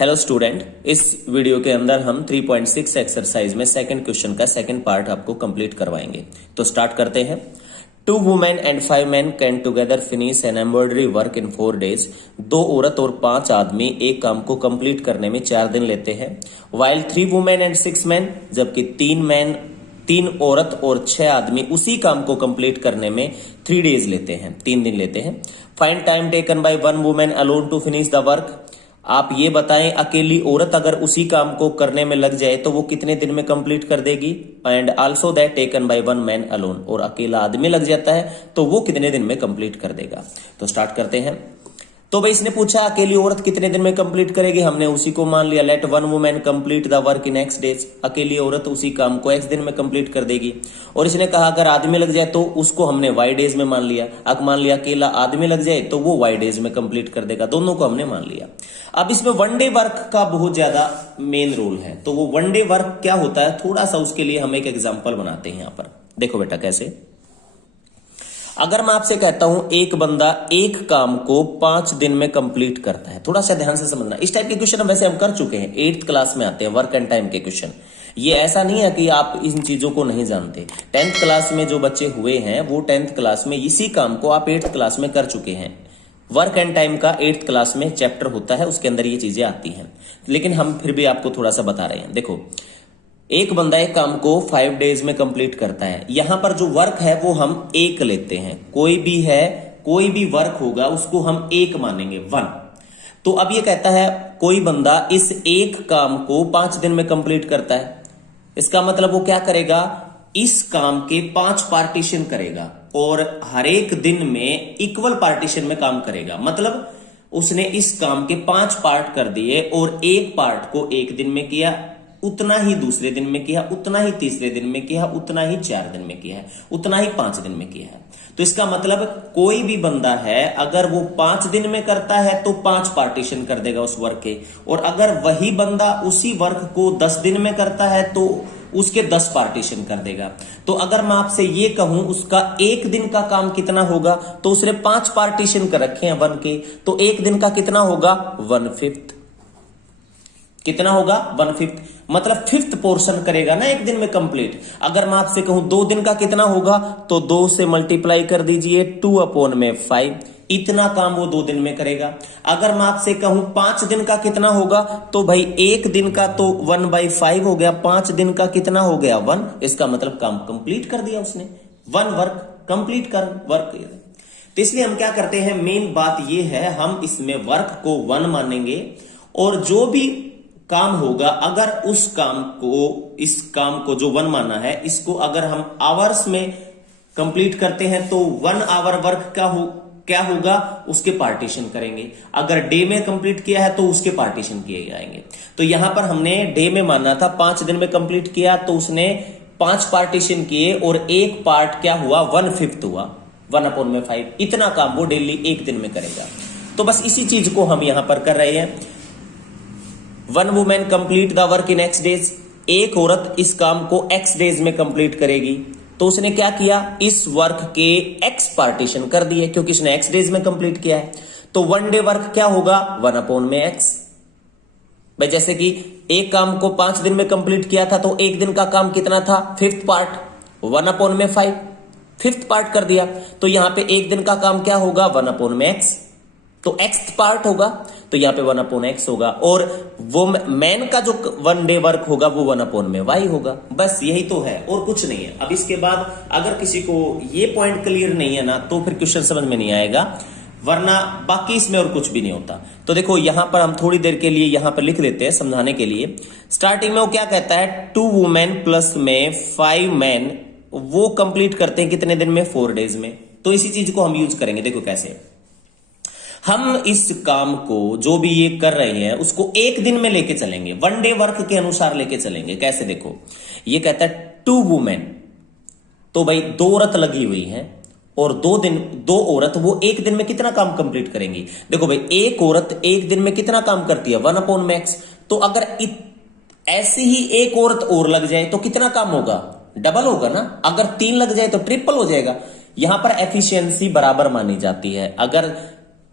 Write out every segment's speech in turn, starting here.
Hello student, इस video के अंदर हम 3.6 एक्सरसाइज में सेकंड क्वेश्चन का सेकंड पार्ट आपको कंप्लीट करवाएंगे। तो स्टार्ट करते हैं। 2 women and 5 men can together finish an embroidery work in 4 days। 2 औरत और 5 आदमी एक काम को कंप्लीट करने में 4 दिन लेते हैं। वाइल 3 वुमेन एंड 6 men, जबकि 3 औरत और 6 आदमी उसी काम को कंप्लीट करने में 3 days लेते हैं, 3 दिन लेते हैं। Find time taken by 1 women alone to finish the work. आप ये बताएं, अकेली औरत अगर उसी काम को करने में लग जाए तो वो कितने दिन में कंप्लीट कर देगी। And also that taken by 1 man alone, और अकेला आदमी लग जाता है तो वो कितने दिन में कंप्लीट कर देगा। तो स्टार्ट करते हैं। तो भाई इसने पूछा अकेली औरत कितने दिन में कंप्लीट करेगी, हमने उसी को मान लिया। Let 1 women complete the work in x days। अकेली औरत उसी काम को x दिन में कंप्लीट कर देगी। और इसने कहा अगर आदमी लग जाए तो उसको हमने y days में मान लिया। अब मान लिया अकेला आदमी लग जाए तो वो y days में कंप्लीट कर देगा, दोनों को हमने मान लिया। अब इसमें 1 day वर्क का बहुत ज्यादा मेन रोल है। तो वो 1 day वर्क क्या होता है, थोड़ा सा उसके लिए हम एक एग्जाम्पल बनाते हैं। यहां पर देखो बेटा कैसे। अगर मैं आपसे कहता हूं एक बंदा एक काम को 5 दिन में कंप्लीट करता है, थोड़ा सा ध्यान से समझना। इस टाइप के क्वेश्चन वैसे हम कर चुके हैं, 8th क्लास में आते हैं वर्क एंड टाइम के क्वेश्चन। ये ऐसा नहीं है कि आप इन चीजों को नहीं जानते। 10th क्लास में जो बच्चे हुए हैं वो 10th क्लास में इसी काम को आप 8th क्लास में कर चुके हैं। वर्क एंड टाइम का 8th क्लास में चैप्टर होता है, उसके अंदर ये चीजें आती हैं, लेकिन हम फिर भी आपको थोड़ा सा बता रहे हैं। देखो एक बंदा एक काम को 5 days में कंप्लीट करता है। यहां पर जो वर्क है वो हम एक लेते हैं, कोई भी वर्क होगा उसको हम एक मानेंगे, 1। तो अब ये कहता है कोई बंदा इस एक काम को 5 दिन में कंप्लीट करता है। इसका मतलब वो क्या करेगा, इस काम के 5 पार्टीशन करेगा और हर एक दिन में इक्वल पार्टीशन में काम करेगा। मतलब उसने इस काम के 5 पार्ट कर दिए और एक पार्ट को एक दिन में किया, उतना ही दूसरे दिन में किया, उतना ही तीसरे दिन में किया, उतना ही 4 दिन में किया है, उतना ही 5 दिन में किया है। तो इसका मतलब कोई भी बंदा है अगर वो 5 दिन में करता है तो 5 पार्टीशन कर देगा उस वर्क के, और अगर वही बंदा उसी वर्क को 10 दिन में करता है तो उसके 10 पार्टीशन कर देगा। तो अगर मैं आपसे ये कहूं उसका एक दिन का काम कितना होगा, तो उसने 5 पार्टीशन कर रखे हैं 1 के, तो एक दिन का कितना होगा 1/5। कितना होगा 1/5, मतलब 5th पोर्शन करेगा ना एक दिन में कंप्लीट। अगर मैं आपसे कहूं 2 दिन का कितना होगा, तो 2 से मल्टीप्लाई कर दीजिए 2/5, इतना काम वो 2 दिन में करेगा। अगर मैं आपसे कहूं 5 दिन का कितना होगा, तो भाई एक दिन का तो 1/5 हो गया, 5 दिन का कितना हो गया 1। इसका मतलब काम कंप्लीट कर दिया उसने, 1 वर्क कंप्लीट कर वर्क। तो इसलिए हम क्या करते हैं, मेन बात ये है हम इसमें वर्क को 1 मानेंगे, और जो भी काम होगा अगर उस काम को, इस काम को जो 1 माना है, इसको अगर हम आवर्स में कंप्लीट करते हैं तो 1 आवर वर्क का क्या होगा, उसके पार्टीशन करेंगे। अगर डे में कंप्लीट किया है तो उसके पार्टीशन किए जाएंगे। तो यहां पर हमने डे में माना था, 5 दिन में कंप्लीट किया तो उसने 5 पार्टीशन किए और एक पार्ट क्या हुआ 1/5 हुआ, 1/5। इतना काम वो डेली एक दिन में करेगा। तो बस इसी चीज को हम यहां पर कर रहे हैं। 1 women complete the work in x days। एक औरत इस काम को x days में कंप्लीट करेगी। तो उसने क्या किया, इस वर्क के x पार्टीशन कर दिए क्योंकि इसने x days में कंप्लीट किया है। तो 1 day वर्क क्या होगा 1/x। भाई जैसे कि एक काम को 5 दिन में कंप्लीट किया था तो एक दिन का काम कितना था 5th पार्ट, 1/5, 5th पार्ट कर दिया। तो यहां पे एक दिन का काम क्या होगा 1/x, तो x पार्ट होगा, तो यहां पे 1/x होगा। और वो मैन का जो 1 day वर्क होगा वो 1/y होगा। बस यही तो है और कुछ नहीं है। अब इसके बाद अगर किसी को ये पॉइंट क्लियर नहीं है ना, तो फिर क्वेश्चन समझ में नहीं आएगा, वरना बाकी इसमें और कुछ भी नहीं होता। तो देखो यहां पर हम थोड़ी देर के लिए यहां पर लिख देते हैं समझाने के लिए। स्टार्टिंग में वो क्या कहता है, 2 वुमेन प्लस में 5 men, वो कंप्लीट करते हैं कितने दिन में 4 days में। तो इसी चीज को हम यूज करेंगे। देखो कैसे हम इस काम को जो भी ये कर रहे हैं उसको एक दिन में लेके चलेंगे, 1 day वर्क के अनुसार लेके चलेंगे। कैसे, देखो ये कहता है 2 वुमेन, तो भाई 2 औरत लगी हुई हैं और 2 औरत वो एक दिन में कितना काम कंप्लीट करेंगी। देखो भाई एक औरत एक दिन में कितना काम करती है 1/x। तो अगर ऐसी ही एक औरत और लग जाए तो कितना काम होगा, डबल होगा ना। अगर 3 लग जाए तो ट्रिपल हो जाएगा। यहां पर एफिशिएंसी बराबर मानी जाती है। अगर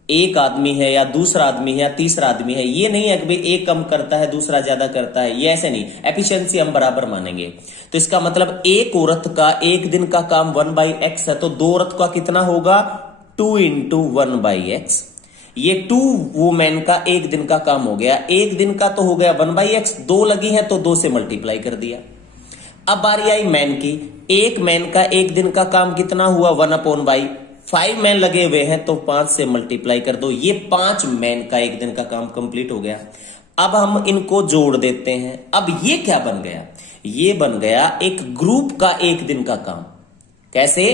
एक आदमी है या दूसरा आदमी है या तीसरा आदमी है, ये नहीं है कि भाई एक कम करता है दूसरा ज्यादा करता है, ये ऐसे नहीं, एफिशिएंसी हम बराबर मानेंगे। तो इसका मतलब एक औरत का एक दिन का काम 1/x है, तो 2 औरत का कितना होगा 2 × 1/x। ये 2 वुमेन का एक दिन का काम हो गया, एक दिन का तो हो गया 1/x, 2 लगी है तो 2 से मल्टीप्लाई कर दिया। अब बारी आई मैन की, एक मैन का एक दिन का काम कितना हुआ 1/5, 5 मैन लगे हुए हैं तो 5 से मल्टीप्लाई कर दो, ये 5 मैन का एक दिन का काम कंप्लीट हो गया। अब हम इनको जोड़ देते हैं, अब ये क्या बन गया, ये बन गया एक ग्रुप का एक दिन का काम। कैसे,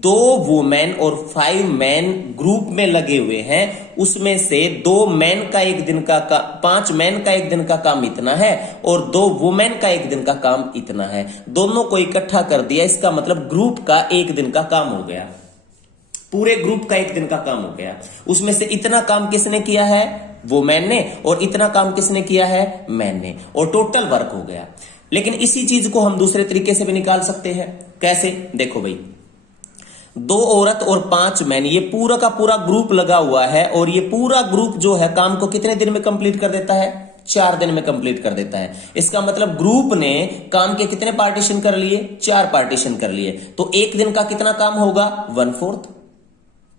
2 वुमेन और 5 मैन ग्रुप में लगे हुए हैं, उसमें से 2 मैन का एक दिन का 5 मैन का एक दिन का काम इतना है और 2 वुमेन का एक दिन का काम इतना है, दोनों को इकट्ठा कर दिया, इसका मतलब ग्रुप का एक दिन का काम हो गया, पूरे ग्रुप का एक दिन का काम हो गया। उसमें से इतना काम किसने किया है, वुमेन ने, और इतना काम किसने किया है, मैन ने, और टोटल वर्क हो गया। लेकिन इसी चीज को हम दूसरे तरीके से भी निकाल सकते हैं। कैसे, देखो भाई, 2 औरत और 5 मैन, ये पूरा का पूरा ग्रुप लगा हुआ है और ये पूरा ग्रुप जो है काम को कितने दिन में कंप्लीट कर देता है, 4 दिन में कंप्लीट कर देता है। इसका मतलब ग्रुप ने काम के कितने पार्टीशन कर लिए, 4 पार्टीशन कर लिए, तो एक दिन का कितना काम होगा 1/4।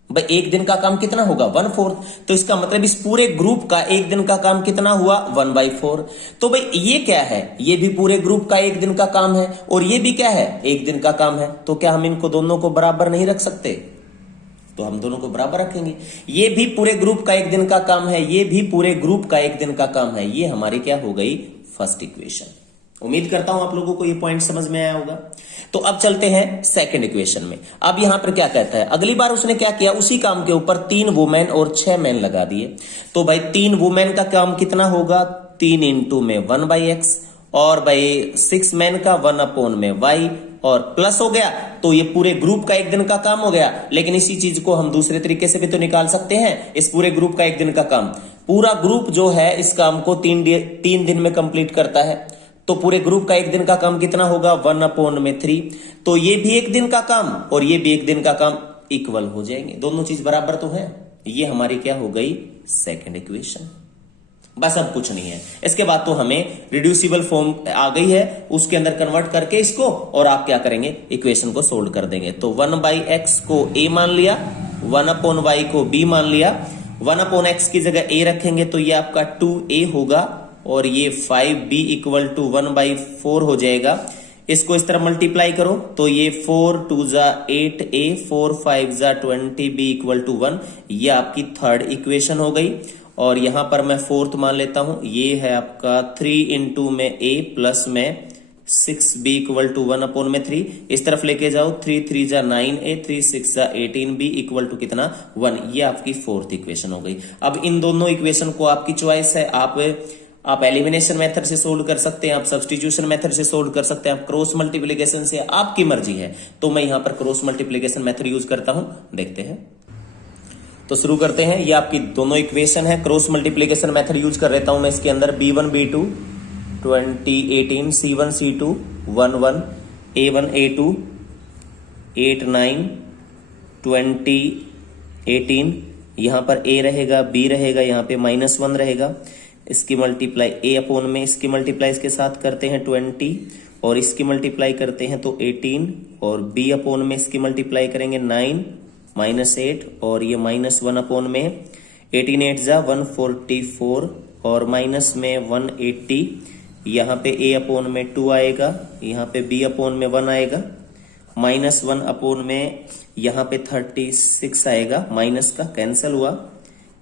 भाई एक दिन का काम कितना होगा 1/4, तो इसका मतलब इस पूरे ग्रुप का एक दिन का काम कितना हुआ 1/4। तो भाई ये क्या है, ये भी पूरे ग्रुप का एक दिन का काम है और ये भी क्या है, एक दिन का काम है। तो क्या हम इनको दोनों को बराबर नहीं रख सकते, तो हम दोनों को बराबर रखेंगे। ये भी पूरे ग्रुप का एक दिन का काम है, ये भी पूरे ग्रुप का एक दिन का काम है। ये हमारी क्या हो गई फर्स्ट इक्वेशन। उम्मीद करता हूं आप लोगों को ये पॉइंट समझ में आया होगा। तो अब चलते हैं सेकंड इक्वेशन में। अब यहां पर क्या कहता है, अगली बार उसने क्या किया, उसी काम के ऊपर 3 वुमेन और 6 मैन लगा दिए। तो भाई 3 वुमेन का काम कितना होगा 3 × में 1/x, और भाई 6 मैन का 1/y, और प्लस हो गया तो ये पूरे ग्रुप का एक दिन का काम हो गया। लेकिन इसी चीज को हम दूसरे तरीके से भी तो निकाल सकते हैं, इस पूरे ग्रुप का एक दिन का काम, पूरा ग्रुप जो है इस काम को 3 दिन में कंप्लीट करता है, तो पूरे ग्रुप का एक दिन का काम कितना होगा 1/3। तो ये भी एक दिन का काम और ये भी एक दिन का काम इक्वल हो जाएंगे, दोनों चीज बराबर तो है। ये हमारी क्या हो गई सेकंड इक्वेशन। बस अब कुछ नहीं है, इसके बाद तो हमें रिड्यूसिबल फॉर्म आ गई है, उसके अंदर कन्वर्ट करके इसको, और आप क्या करेंगे इक्वेशन को सोल्व कर देंगे। तो 1/x को a मान लिया, 1/y को b मान लिया, 1/x की जगह a रखेंगे तो ये आपका 2a होगा, और ये 5b = 1/4 हो जाएगा। इसको इस तरह मल्टीप्लाई करो तो ये 4 × 2 = 8a, 4 × 5 = 20b = 1। ये आपकी थर्ड इक्वेशन हो गई। और यहां पर मैं फोर्थ मान लेता हूं, ये है आपका 3 × में a प्लस में 6b = 1/3। इस तरफ लेके जाओ, 3 × 3 = 9a, 3 × 6 = 18b = कितना 1। ये आपकी फोर्थ इक्वेशन हो गई। अब इन दोनों इक्वेशन को आपकी चॉइस है, आप एलिमिनेशन मेथड से सोल्व कर सकते हैं, आप सब्स्टिट्यूशन मेथड से सोल्व कर सकते हैं, आप क्रॉस मल्टीप्लिकेशन से, आपकी मर्जी है। तो मैं यहां पर क्रॉस मल्टीप्लिकेशन मेथड यूज करता हूं, देखते हैं। तो शुरू करते हैं। ये आपकी दोनों इक्वेशन है, क्रॉस मल्टीप्लिकेशन मेथड यूज कर लेता हूं मैं इसके अंदर। b1 b2 20 18, c1 c2 11, a1 a2 8 9 20 18। यहां पर a रहेगा, b रहेगा, यहां पे -1 रहेगा। इसकी मल्टीप्लाई a/, में इसकी मल्टीप्लाई इसके साथ करते हैं 20, और इसकी मल्टीप्लाई करते हैं तो 18, और b/, में इसकी मल्टीप्लाई करेंगे 9 -8, और ये -1/, में 18 8 = 144, और माइनस में 180। यहाँ पे a/, में 2 आएगा, यहाँ पे b/, में 1 आएगा, -1/, में यहाँ पे 36 आएगा, माइनस का कैंसिल हुआ।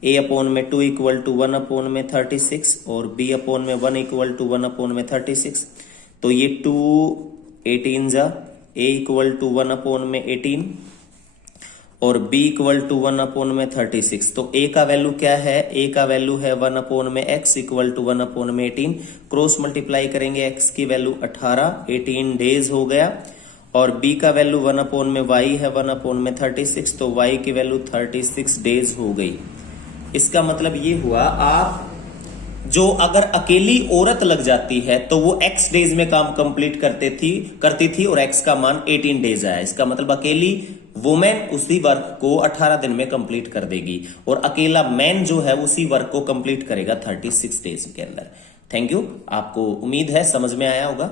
a/, में 2 = 1/, में 36, और b/, में 1 = 1/, में 36। तो ये 2 18 = a = 1/, में 18, और b = 1/, में 36। तो a का वैल्यू क्या है, a का वैल्यू है 1/, में x = 1/, में 18। क्रॉस मल्टीप्लाई करेंगे, x की वैल्यू 18, 18 डेज हो गया, और b का वैल्यू 1/, में y है 1/, में 36, तो y की वैल्यू 36 डेज हो गई। इसका मतलब ये हुआ, आप जो अगर अकेली औरत लग जाती है तो वो x डेज में काम कंप्लीट करती थी और x का मान 18 डेज आया। इसका मतलब अकेली वुमेन उसी वर्क को 18 दिन में कंप्लीट कर देगी और अकेला मैन जो है उसी वर्क को कंप्लीट करेगा 36 डेज के अंदर। थैंक यू, आपको उम्मीद है समझ में आया होगा।